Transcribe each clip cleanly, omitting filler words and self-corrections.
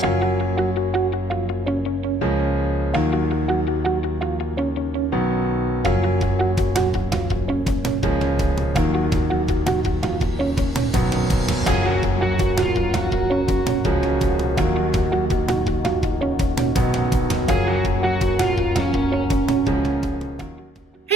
Hey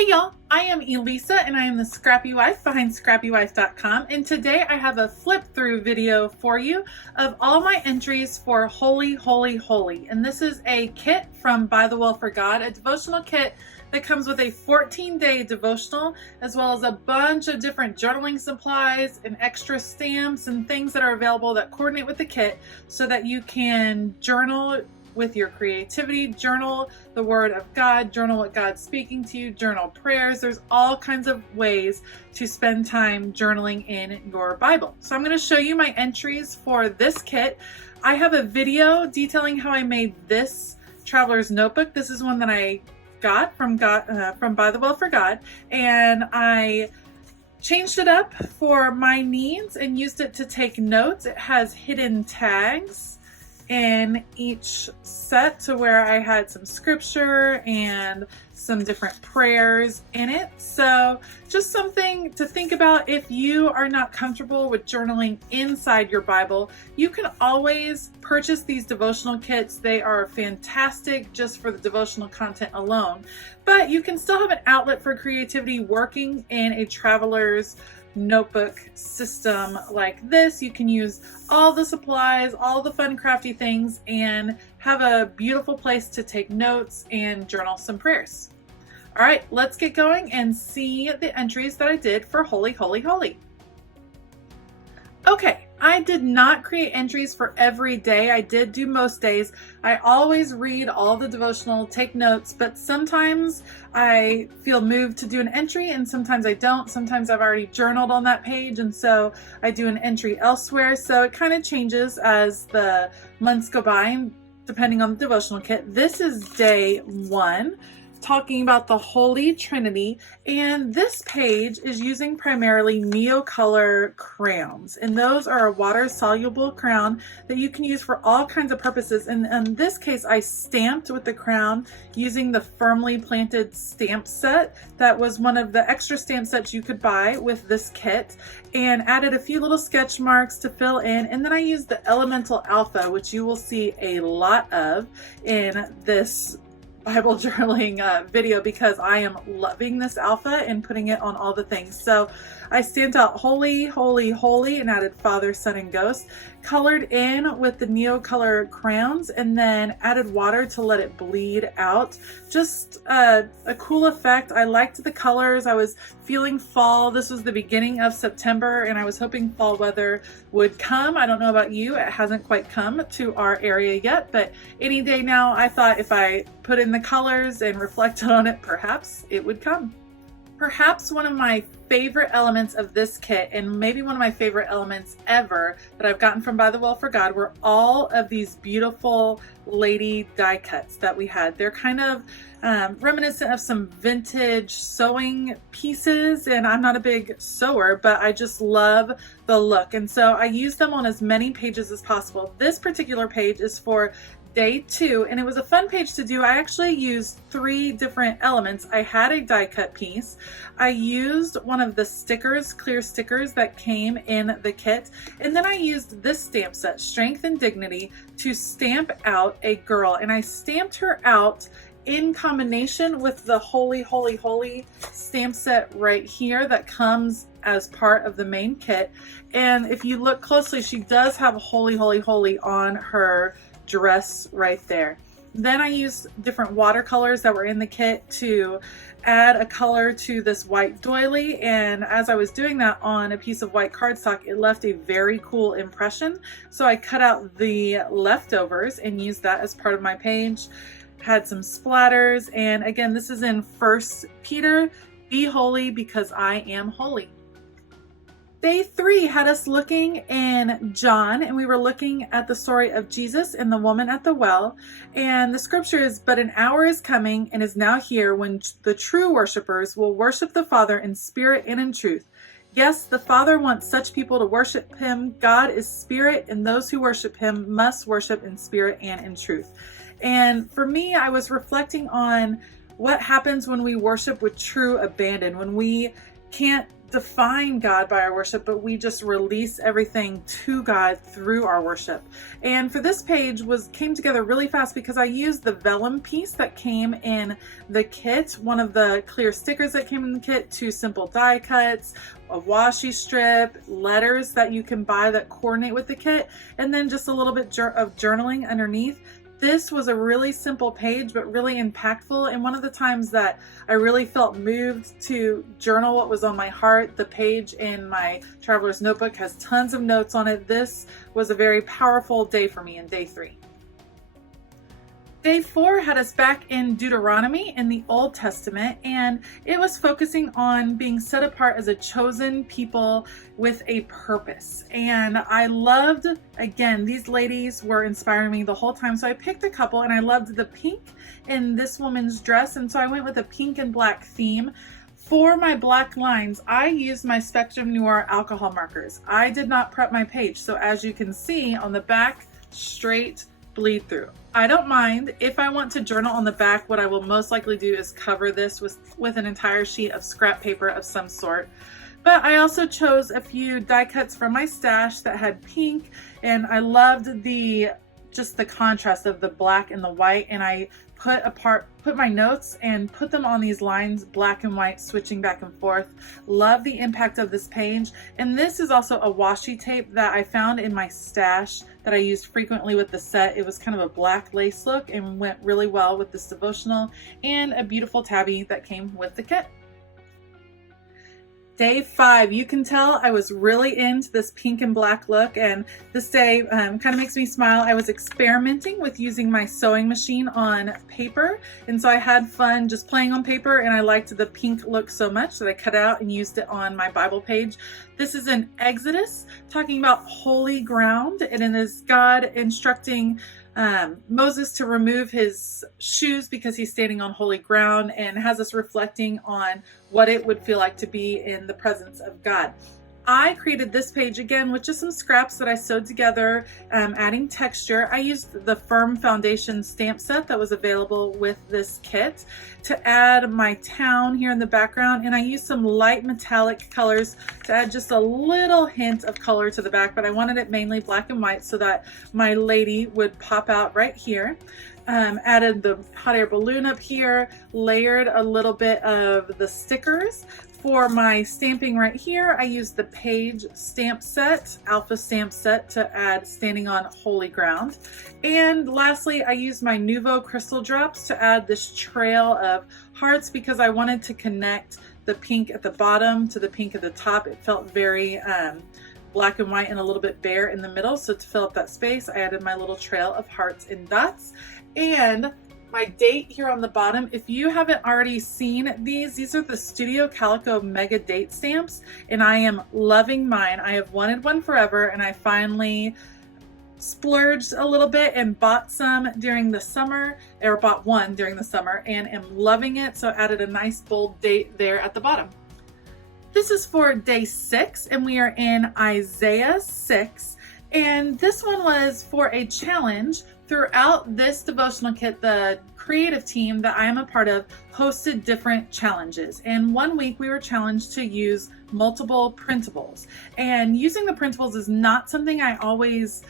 y'all, I am Elisa and I am the Scrappy Wife behind scrappywife.com, and today I have a flip-through video for you of all my entries for Holy, Holy, Holy. And this is a kit from By the Will for God, a devotional kit that comes with a 14-day devotional, as well as a bunch of different journaling supplies and extra stamps and things that are available that coordinate with the kit so that you can journal with your creativity, journal the Word of God, journal what God's speaking to you, journal prayers. There's all kinds of ways to spend time journaling in your Bible. So I'm going to show you my entries for this kit. I have a video detailing how I made this traveler's notebook. This is one that I got from By the Will for God, and I changed it up for my needs and used it to take notes. It has hidden tags in each set to where I had some scripture and some different prayers in it. So just something to think about if you are not comfortable with journaling inside your Bible. You can always purchase these devotional kits. They are fantastic just for the devotional content alone, but you can still have an outlet for creativity working in a traveler's notebook system like this. You can use all the supplies, all the fun crafty things, and have a beautiful place to take notes and journal some prayers. All right, let's get going and see the entries that I did for Holy, Holy, Holy. Okay, I did not create entries for every day. I did do most days. I always read all the devotional, take notes, but sometimes I feel moved to do an entry and sometimes I don't. Sometimes I've already journaled on that page, and so I do an entry elsewhere. So it kind of changes as the months go by, depending on the devotional kit. This is day 1. Talking about the Holy Trinity, and this page is using primarily Neocolor crayons, and those are a water-soluble crayon that you can use for all kinds of purposes. And in this case, I stamped with the crayon using the Firmly Planted stamp set. That was one of the extra stamp sets you could buy with this kit, and added a few little sketch marks to fill in. And then I used the Elemental Alpha, which you will see a lot of in this Bible journaling video, because I am loving this alpha and putting it on all the things. So I stamped out Holy, Holy, Holy and added Father, Son, and Ghost, colored in with the Neocolor crayons, and then added water to let it bleed out. Just a cool effect. I liked the colors. I was feeling fall. This was the beginning of September and I was hoping fall weather would come. I don't know about you. It hasn't quite come to our area yet, but any day now, I thought if I put in the colors and reflected on it, perhaps it would come. Perhaps one of my favorite elements of this kit, and maybe one of my favorite elements ever that I've gotten from By the Will for God, were all of these beautiful lady die cuts that we had. They're kind of reminiscent of some vintage sewing pieces, and I'm not a big sewer, but I just love the look. And so I use them on as many pages as possible. This particular page is for day 2, and it was a fun page to do. I actually used 3 different elements. I had a die cut piece. I used one of the stickers, clear stickers that came in the kit, and then I used this stamp set, Strength and Dignity, to stamp out a girl, and I stamped her out in combination with the Holy, Holy, Holy stamp set right here that comes as part of the main kit. And if you look closely, she does have Holy, Holy, Holy on her dress right there. Then I used different watercolors that were in the kit to add a color to this white doily, and as I was doing that on a piece of white cardstock, it left a very cool impression. So I cut out the leftovers and used that as part of my page. Had some splatters, and again, this is in 1 Peter, be holy because I am holy. Day 3 had us looking in John, and we were looking at the story of Jesus and the woman at the well. And the scripture is, "But an hour is coming and is now here when the true worshipers will worship the Father in spirit and in truth. Yes, the Father wants such people to worship him. God is spirit, and those who worship him must worship in spirit and in truth. And for me, I was reflecting on what happens when we worship with true abandon, when we can't define God by our worship, but we just release everything to God through our worship. And for this page came together really fast because I used the vellum piece that came in the kit, one of the clear stickers that came in the kit, 2 simple die cuts, a washi strip, letters that you can buy that coordinate with the kit, and then just a little bit of journaling underneath. This was a really simple page, but really impactful. And one of the times that I really felt moved to journal what was on my heart, the page in my traveler's notebook has tons of notes on it. This was a very powerful day for me in day 3. Day 4 had us back in Deuteronomy in the Old Testament, and it was focusing on being set apart as a chosen people with a purpose. And I loved, again, these ladies were inspiring me the whole time. So I picked a couple, and I loved the pink in this woman's dress. And so I went with a pink and black theme. For my black lines, I used my Spectrum Noir alcohol markers. I did not prep my page. So as you can see on the back, straight bleed through. I don't mind. If I want to journal on the back, what I will most likely do is cover this with an entire sheet of scrap paper of some sort. But I also chose a few die cuts from my stash that had pink, and I loved just the contrast of the black and the white, and I put my notes and put them on these lines, black and white, switching back and forth. Love the impact of this page. And this is also a washi tape that I found in my stash that I used frequently with the set. It was kind of a black lace look and went really well with this devotional, and a beautiful tabby that came with the kit. Day 5, you can tell I was really into this pink and black look, and this day kind of makes me smile. I was experimenting with using my sewing machine on paper, and so I had fun just playing on paper, and I liked the pink look so much that I cut out and used it on my Bible page. This is in Exodus, talking about holy ground, and it is God instructing Moses to remove his shoes because he's standing on holy ground, and has us reflecting on what it would feel like to be in the presence of God. I created this page again with just some scraps that I sewed together, adding texture. I used the Firm Foundation stamp set that was available with this kit to add my town here in the background, and I used some light metallic colors to add just a little hint of color to the back, but I wanted it mainly black and white so that my lady would pop out right here. Added the hot air balloon up here, layered a little bit of the stickers. For my stamping right here, I used the Page stamp set, Alpha stamp set, to add standing on holy ground. And lastly, I used my Nuvo crystal drops to add this trail of hearts because I wanted to connect the pink at the bottom to the pink at the top. It felt very black and white and a little bit bare in the middle. So to fill up that space, I added my little trail of hearts and dots. And my date here on the bottom, if you haven't already seen these are the Studio Calico Mega Date Stamps, and I am loving mine. I have wanted one forever, and I finally splurged a little bit and bought some during the summer, or bought one during the summer, and am loving it. So added a nice bold date there at the bottom. This is for day 6, and we are in Isaiah 6. And this one was for a challenge. Throughout this devotional kit, the creative team that I am a part of hosted different challenges. And one week we were challenged to use multiple printables. And using the printables is not something I always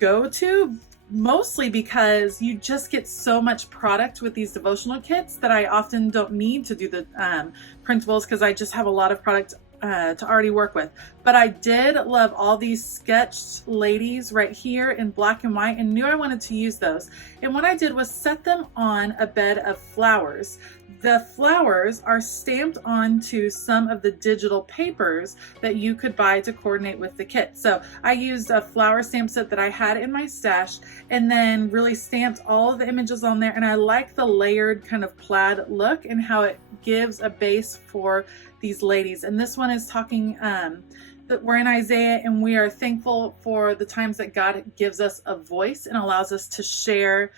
go to, mostly because you just get so much product with these devotional kits that I often don't need to do the printables because I just have a lot of product to already work with. But I did love all these sketched ladies right here in black and white, and knew I wanted to use those. And what I did was set them on a bed of flowers. The flowers are stamped onto some of the digital papers that you could buy to coordinate with the kit. So I used a flower stamp set that I had in my stash, and then really stamped all of the images on there. And I like the layered kind of plaid look and how it gives a base for these ladies. And this one is talking that we're in Isaiah, and we are thankful for the times that God gives us a voice and allows us to share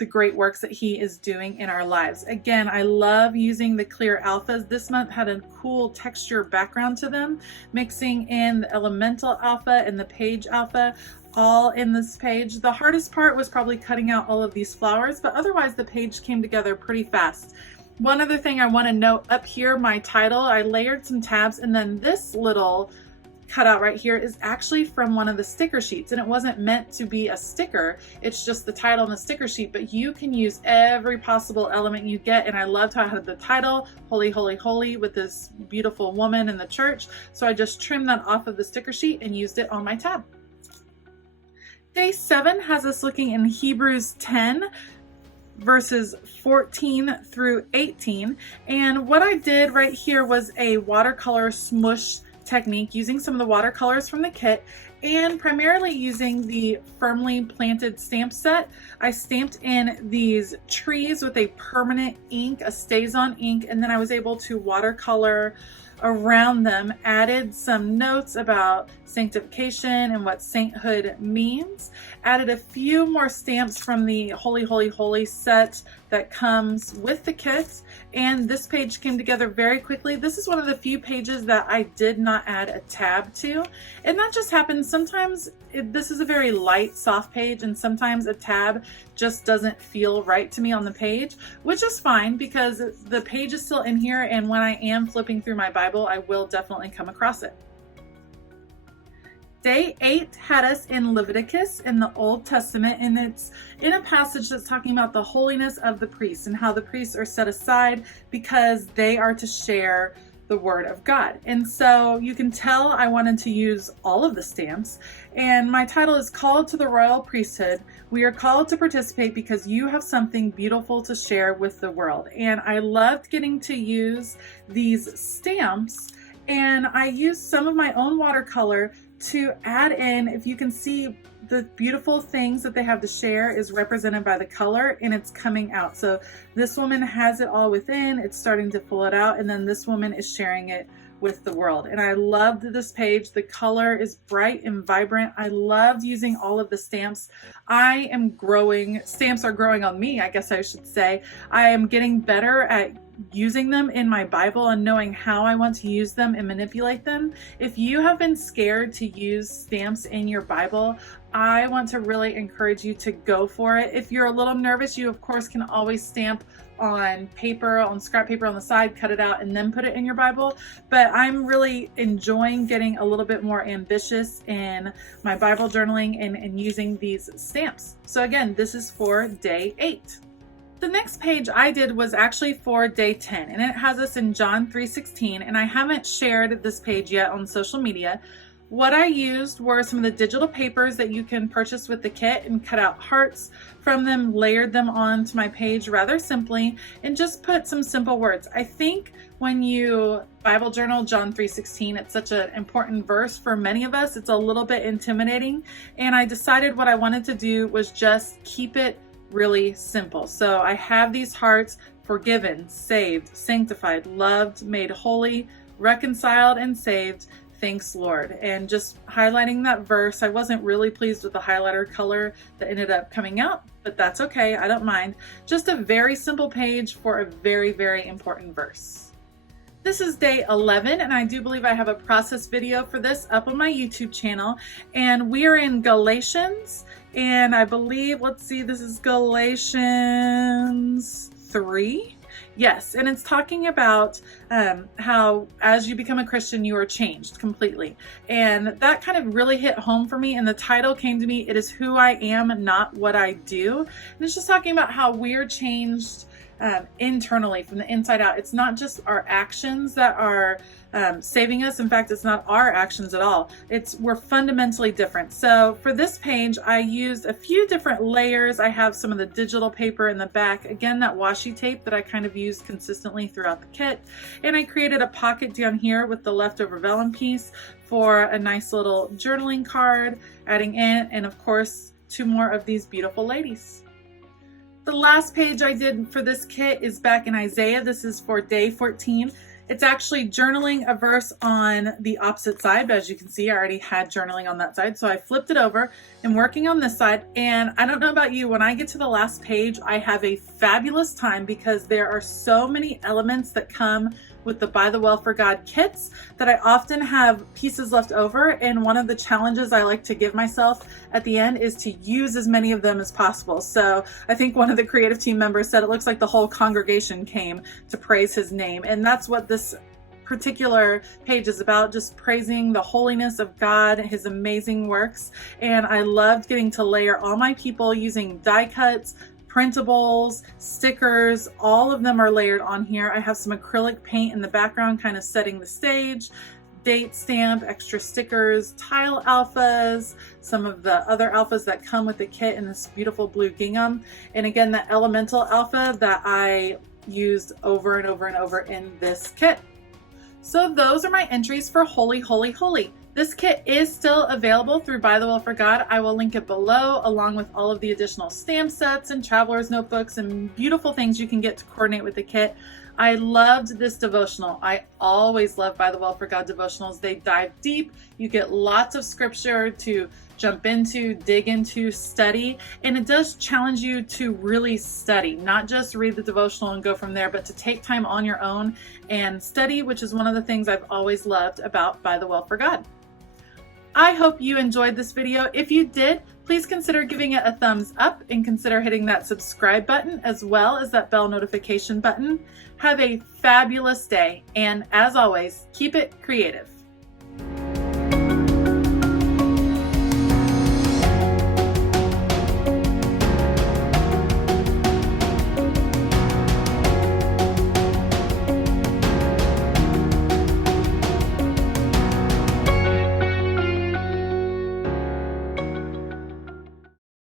the great works that he is doing in our lives. Again, I love using the clear alphas. This month had a cool texture background to them, mixing in the elemental alpha and the page alpha all in this page. The hardest part was probably cutting out all of these flowers, but otherwise the page came together pretty fast. One other thing I want to note up here, my title, I layered some tabs, and then this little cutout right here is actually from one of the sticker sheets, and it wasn't meant to be a sticker. It's just the title on the sticker sheet, but you can use every possible element you get. And I loved how I had the title, Holy, Holy, Holy, with this beautiful woman in the church. So I just trimmed that off of the sticker sheet and used it on my tab. Day 7 has us looking in Hebrews 10, verses 14 through 18. And what I did right here was a watercolor smush technique using some of the watercolors from the kit, and primarily using the firmly planted stamp set. I stamped in these trees with a permanent ink, a StazOn ink, and then I was able to watercolor around them, added some notes about sanctification and what sainthood means, added a few more stamps from the Holy, Holy, Holy set that comes with the kit, and this page came together very quickly. This is one of the few pages that I did not add a tab to, and that just happens. Sometimes this is a very light, soft page, and sometimes a tab just doesn't feel right to me on the page, which is fine because the page is still in here, and when I am flipping through my Bible, I will definitely come across it. Day 8 had us in Leviticus in the Old Testament, and it's in a passage that's talking about the holiness of the priests and how the priests are set aside because they are to share the word of God. And so you can tell I wanted to use all of the stamps, and my title is Called to the Royal Priesthood. We are called to participate because you have something beautiful to share with the world. And I loved getting to use these stamps, and I used some of my own watercolor to add in. If you can see, the beautiful things that they have to share is represented by the color, and it's coming out. So this woman has it all within, it's starting to pull it out, and then this woman is sharing it with the world. And I loved this page. The color is bright and vibrant. I loved using all of the stamps. I am growing, stamps are growing on me, I guess I should say. I am getting better at using them in my Bible and knowing how I want to use them and manipulate them. If you have been scared to use stamps in your Bible, I want to really encourage you to go for it. If you're a little nervous, you of course can always stamp on paper, on scrap paper on the side, cut it out, and then put it in your Bible. But I'm really enjoying getting a little bit more ambitious in my Bible journaling and using these stamps. So again, this is for day 8. The next page I did was actually for day 10, and it has us in John 3:16, and I haven't shared this page yet on social media. What I used were some of the digital papers that you can purchase with the kit and cut out hearts from them, layered them onto my page rather simply, and just put some simple words. I think when you Bible journal John 3:16, it's such an important verse for many of us. It's a little bit intimidating, and I decided what I wanted to do was just keep it really simple. So I have these hearts: forgiven, saved, sanctified, loved, made holy, reconciled, and saved. Thanks, Lord. And just highlighting that verse. I wasn't really pleased with the highlighter color that ended up coming out, but that's okay. I don't mind. Just a very simple page for a very, very important verse. This is day 11, and I do believe I have a process video for this up on my YouTube channel. And we are in Galatians, and I believe, let's see, this is Galatians 3. Yes, and it's talking about how as you become a Christian, you are changed completely. And that kind of really hit home for me, and the title came to me, It is Who I Am, Not What I Do. And it's just talking about how we're changed internally from the inside out. It's not just our actions that are saving us. In fact, it's not our actions at all. We're fundamentally different. So for this page, I used a few different layers. I have some of the digital paper in the back. Again, that washi tape that I kind of used consistently throughout the kit. And I created a pocket down here with the leftover vellum piece for a nice little journaling card, adding in, and of course, 2 more of these beautiful ladies. The last page I did for this kit is back in Isaiah. This is for day 14. It's actually journaling a verse on the opposite side, but as you can see, I already had journaling on that side. So I flipped it over and working on this side. And I don't know about you, when I get to the last page, I have a fabulous time because there are so many elements that come with the By the Well for God kits that I often have pieces left over. And one of the challenges I like to give myself at the end is to use as many of them as possible. So I think one of the creative team members said it looks like the whole congregation came to praise his name. And that's what this particular page is about, just praising the holiness of God, his amazing works. And I loved getting to layer all my people using die cuts, printables, stickers, all of them are layered on here. I have some acrylic paint in the background kind of setting the stage, date stamp, extra stickers, tile alphas, some of the other alphas that come with the kit in this beautiful blue gingham. And again, the elemental alpha that I used over and over and over in this kit. So those are my entries for Holy, Holy, Holy. This kit is still available through By the Well for God. I will link it below along with all of the additional stamp sets and traveler's notebooks and beautiful things you can get to coordinate with the kit. I loved this devotional. I always love By the Well for God devotionals. They dive deep. You get lots of scripture to jump into, dig into, study, and it does challenge you to really study, not just read the devotional and go from there, but to take time on your own and study, which is one of the things I've always loved about By the Well for God. I hope you enjoyed this video. If you did, please consider giving it a thumbs up and consider hitting that subscribe button as well as that bell notification button. Have a fabulous day, and as always, keep it creative.